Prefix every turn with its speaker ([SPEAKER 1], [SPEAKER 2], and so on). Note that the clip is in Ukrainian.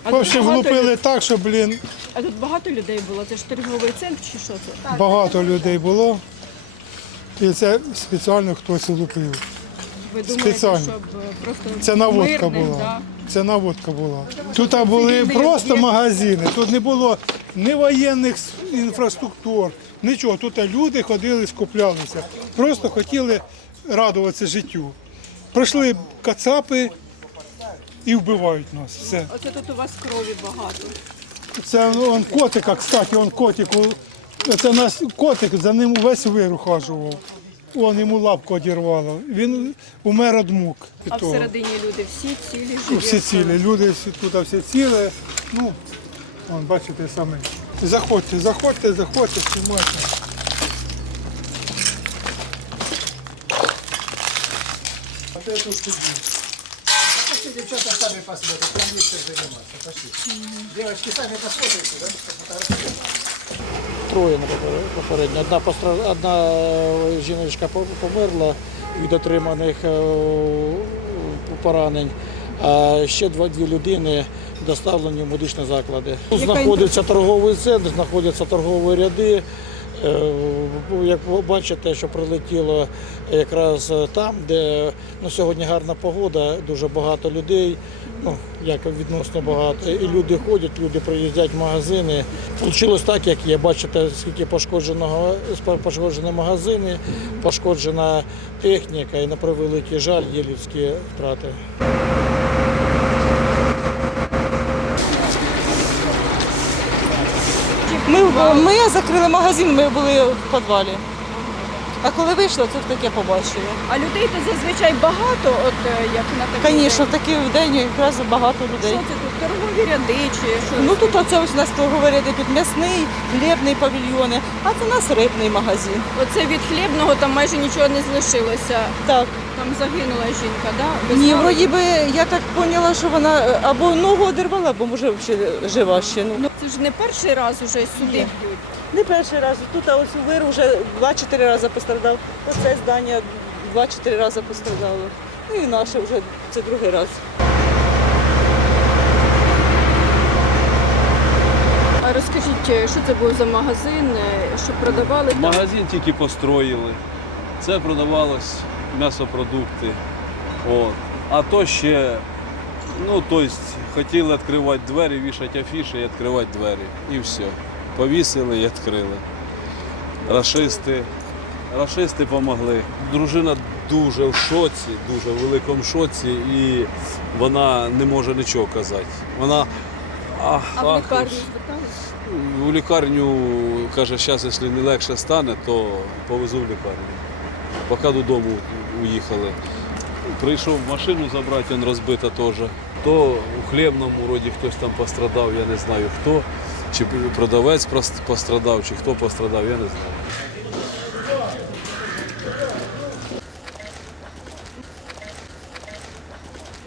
[SPEAKER 1] Взагалі влупили так, що,
[SPEAKER 2] А тут багато людей було? Це ж торговий центр чи що це?
[SPEAKER 1] багато людей було. І це спеціально хтось влупив.
[SPEAKER 2] Ви думаєте,
[SPEAKER 1] Спеціально.
[SPEAKER 2] щоб просто
[SPEAKER 1] Це наводка
[SPEAKER 2] мирних,
[SPEAKER 1] була.
[SPEAKER 2] да?
[SPEAKER 1] Це наводка була. Тут були просто магазини, тут не було ні воєнних інфраструктур, нічого. Тут люди ходили, скуплялися. Просто хотіли радуватися життю. Пройшли кацапи і вбивають нас. Все.
[SPEAKER 2] Оце тут у вас крові багато.
[SPEAKER 1] Це он котика, кстати, он котику. Це наш котик, за ним весь вир ухажував. Он йому лапку одірвало. Він умер від мук.
[SPEAKER 2] А всередині люди всі цілі, живі?
[SPEAKER 1] Всі цілі. Люди тут всі цілі. Ну, вон, бачите самі. Заходьте, заходьте, заходьте, знімайте. А ти тут сиди.
[SPEAKER 3] Пошли, девчата сами посмотрят, там есть чем заниматься. Пошли. Девочки, сами посмотрите, да?
[SPEAKER 4] Троє попередньо. Одна жіночка померла від отриманих поранень, а ще дві людини доставлені в медичні заклади. Тут знаходиться торговий центр, знаходяться торгові ряди. Як ви бачите, що прилетіло якраз там, де сьогодні гарна погода, дуже багато людей, як відносно багато, і люди ходять, люди приїздять в магазини. Получилось так, як є. Бачите, скільки пошкоджені магазини, пошкоджена техніка і, на превеликий жаль, є людські втрати.
[SPEAKER 5] Ми закрили магазин, ми були в підвалі. А коли вийшли, це таке побачили.
[SPEAKER 2] А людей тут зазвичай багато, от як на такий
[SPEAKER 5] Звісно,
[SPEAKER 2] день?
[SPEAKER 5] такий день якраз багато
[SPEAKER 2] Що
[SPEAKER 5] людей.
[SPEAKER 2] це тут? Торгові ряди чи що?
[SPEAKER 5] Ну тут оце ось у нас говорять, тут м'ясний, хлібний павільйони, а це у нас рибний магазин.
[SPEAKER 2] Оце від хлібного там майже нічого не залишилося.
[SPEAKER 5] Так.
[SPEAKER 2] Там загинула жінка, да? Ви
[SPEAKER 5] Ні,
[SPEAKER 2] знали?
[SPEAKER 5] вроді би, я так поняла, що вона або ногу одервала, або може взагалі жива ще.
[SPEAKER 2] Ну, це ж не перший раз уже сюди б'ють.
[SPEAKER 5] Не перший раз. Тут а ось у вир вже 2-4 рази постраждав. Оце здання 2-4 рази постраждало. Ну і наше вже це другий раз.
[SPEAKER 2] А розкажіть, що це був за магазин, що продавали там?
[SPEAKER 6] Магазин тільки построїли. Це продавалось м'ясопродукти. От. А то ще, хотіли відкривати двері, вішати афіші і відкривати двері. І все. Повісили і відкрили. Рашисти допомогли. Дружина дуже в шоці, дуже в великому шоці, і вона не може нічого казати. Вона
[SPEAKER 2] А в лікарню зверталися?
[SPEAKER 6] у лікарню, каже, зараз, якщо не легше стане, то повезу в лікарню. Поки додому уїхали. Прийшов машину забрати, він розбита теж. То у хлібному вроді хтось там пострадав, я не знаю хто. Чи продавець пострадав, чи хто пострадав, я не знаю.